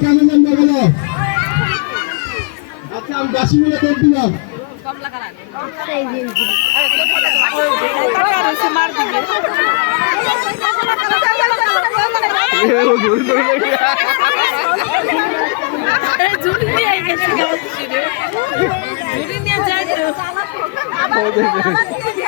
কানে যান না বলো আচ্ছা আমি বাসি মিলে দৌড় দিলাম রয়েছে নাইসা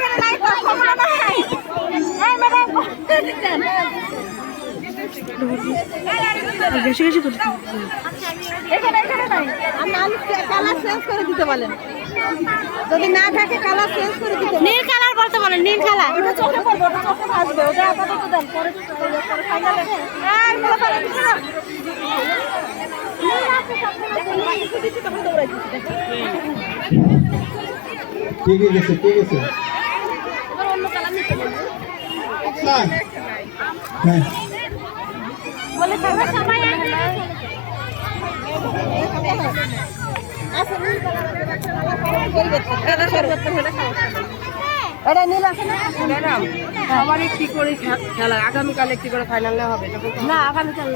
বেশি বেশি করতে এখানে এখানে নাই আপনি কালার চেঞ্জ করে দিতে বলেন। যদি না থাকে কালার চেঞ্জ করে দিতে নীল কালার বলতে বলেন নীল কালার। ওটা চোখে পড়বে ওটা চোখে ভাসবে ওটা আপাতত দেন পরে পরে ফাইনালে আর বলো পারে দিতে না। নীল আছে সামনে নীল কিছু দিচ্ছি তখন দৌড়াই দিচ্ছি ঠিক আছে ঠিক আছে অন্য কালার নিতে এটা নীল আছে না ম্যাডাম সবারই একটি করে খেলা? আগামীকাল একটি করে ফাইনালে হবে? না আগামীকাল